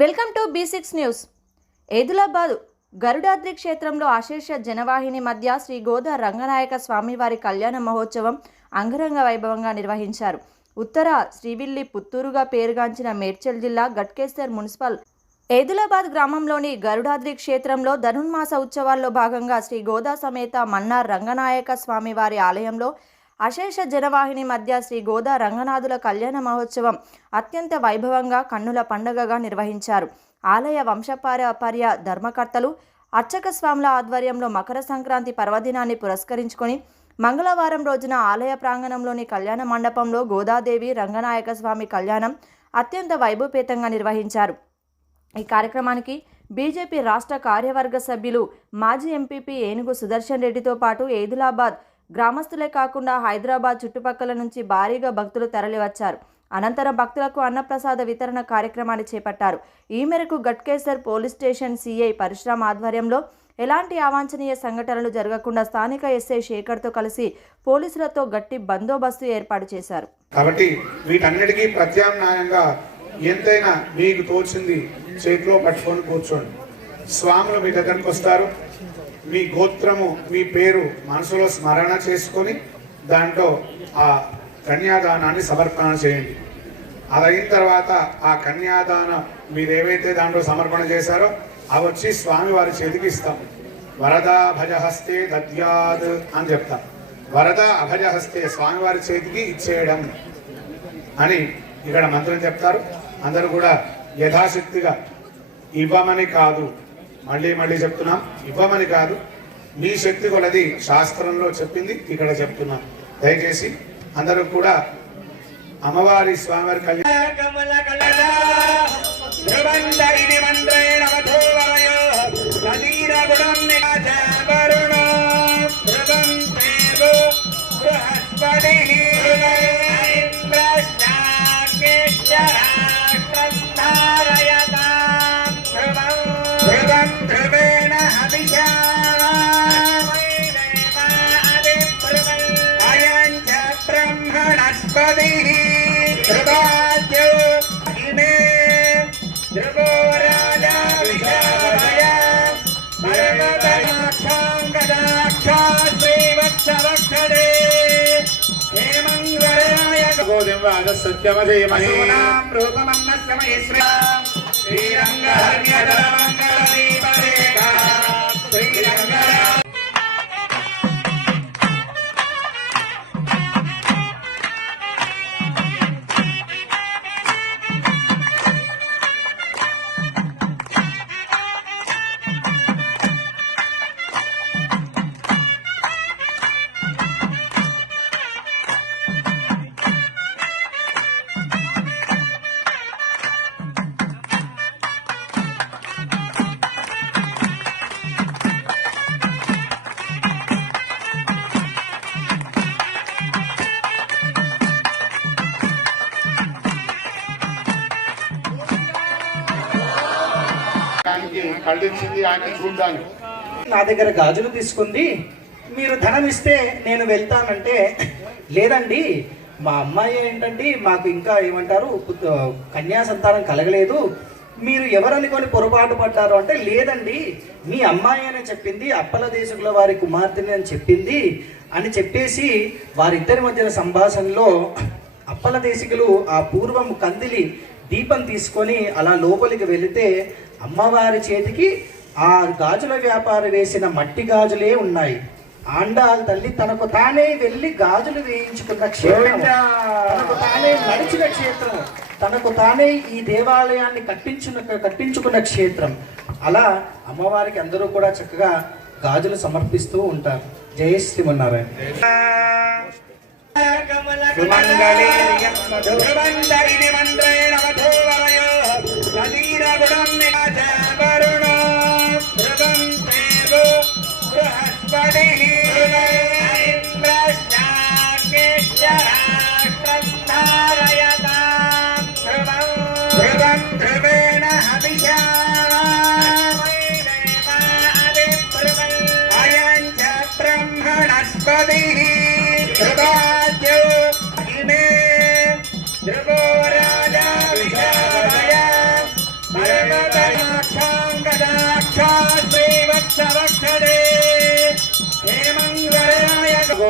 Welcome to V six news. Edulabad Garudadri క్షేత్రంలో ఆశీర్ష జనవాహిని మధ్య శ్రీ గోదా రంగనాయక స్వామివారి కళ్యాణ మహోత్సవం అంగరంగ వైభవంగా నిర్వహించారు. ఉత్తర శ్రీవిల్లి పుత్తూరుగా పేరుగాంచిన మేడ్చల్ జిల్లా గట్కేశ్వర్ మున్సిపల్ ఏదులాబాద్ గ్రామంలోని గరుడాద్రి క్షేత్రంలో ధనుర్మాస ఉత్సవాల్లో భాగంగా శ్రీ గోదా సమేత మన్నార్ రంగనాయక స్వామివారి ఆలయంలో అశేష జనవాహిని మధ్య శ్రీ గోదా రంగనాథుల కళ్యాణ మహోత్సవం అత్యంత వైభవంగా కన్నుల పండగగా నిర్వహించారు. ఆలయ వంశపారపర్య ధర్మకర్తలు అర్చక స్వాముల ఆధ్వర్యంలో మకర సంక్రాంతి పర్వదినాన్ని పురస్కరించుకొని మంగళవారం రోజున ఆలయ ప్రాంగణంలోని కళ్యాణ మండపంలో గోదాదేవి రంగనాయక స్వామి కళ్యాణం అత్యంత వైభవపేతంగా నిర్వహించారు. ఈ కార్యక్రమానికి బీజేపీ రాష్ట్ర కార్యవర్గ సభ్యులు మాజీ ఎంపీపీ ఏనుగు సుదర్శన్ రెడ్డితో పాటు ఏదిలాబాద్ గ్రామస్తులే కాకుండా హైదరాబాద్ చుట్టుపక్కల నుంచి భారీగా భక్తులు తరలివచ్చారు. అనంతరం భక్తులకు అన్నప్రసాద వితరణ కార్యక్రమాన్ని చేపట్టారు. ఈ మేరకు Ghatkesar police station CI Parashuram ఆధ్వర్యంలో ఎలాంటి అవాంఛనీయ సంఘటనలు జరగకుండా స్థానిక ఎస్ఐ శేఖర్తో కలిసి పోలీసులతో గట్టి బందోబస్తు ఏర్పాటు చేశారు. కాబట్టి వీటన్నిటికీ ప్రత్యామ్నాయంగా ఎంతైనా మీకు తోచింది చేతిలో పట్టుకొని కూర్చోండి. స్వాములు మీ దగ్గరకు వస్తారు. మీ గోత్రము మీ పేరు మనసులో స్మరణ చేసుకొని దాంట్లో ఆ కన్యాదానాన్ని సమర్పణ చేయండి. అది అయిన తర్వాత ఆ కన్యాదానం మీరు ఏవైతే దాంట్లో సమర్పణ చేశారో అవి వచ్చి స్వామి వారి చేతికి ఇస్తాం. వరద అభజహస్తే దద్యాద్ అని చెప్తాం. వరద అభజహస్తే స్వామివారి చేతికి ఇచ్చేయడం అని ఇక్కడ మంత్రం చెప్తారు. అందరూ కూడా యథాశక్తిగా ఇవ్వమని కాదు. మళ్ళీ మళ్ళీ చెప్తున్నాం. ఇవ్వమని కాదు మీ శక్తి కొలది శాస్త్రంలో చెప్పింది ఇక్కడ చెప్తున్నాం. దయచేసి అందరూ కూడా అమ్మవారి స్వామివారి కళ్యాణ ధ్రువో రూపమన్న విశాలయ శ్రీరంగ శ్రీవత్సవక్షదే హేమంగరాయ సత్యమధీమహీనాం ఆయనకి కళ్ళించింది ఆయన నా దగ్గర గాజులు తీసుకుంది. మీరు ధనం ఇస్తే నేను వెళ్తానంటే లేదండి మా అమ్మాయి ఏంటండి మాకు ఇంకా ఏమంటారు కన్యా సంతానం కలగలేదు. మీరు ఎవరనుకొని పొరపాటు పడ్డారు అంటే లేదండి మీ అమ్మాయి అని చెప్పింది అప్పల దేశకుల వారి కుమార్తెని అని చెప్పింది అని చెప్పేసి వారిద్దరి మధ్యన సంభాషణలో అప్పల దేశికులు ఆ పూర్వం కందిలి దీపం తీసుకొని అలా లోపలికి వెళితే అమ్మవారి చేతికి ఆ గాజుల వ్యాపారం వేసిన మట్టి గాజులే ఉన్నాయి. ఆండాల్ తల్లి తనకు తానే వెళ్ళి గాజులు వేయించుకున్న క్షేత్రం. తనకు తానే నడిచిన క్షేత్రం. తనకు తానే ఈ దేవాలయాన్ని కట్టించున్న కట్టించుకున్న క్షేత్రం. అలా అమ్మవారికి అందరూ కూడా చక్కగా గాజులు సమర్పిస్తూ ఉంటారు. జయ శ్రీమన్నారాయణ. ధ్రువంద ఇది మంత్రేణ వధూవరయో సదీర గుణం నిజావరుణ ధ్రువం దేవో బృహస్పతిः ధ్రువం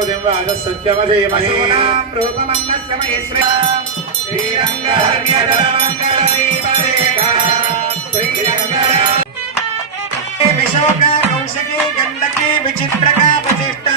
దిం వాద సత్యమధీమహి వసూనాం రూపమన్నస్య మహేశ్వరా శ్రీరంగహర్మ్యదలమంగళదీపరేఖా శ్రీరంగ విశోక కౌశికీ గండకీ విచిత్రకా వశిష్టా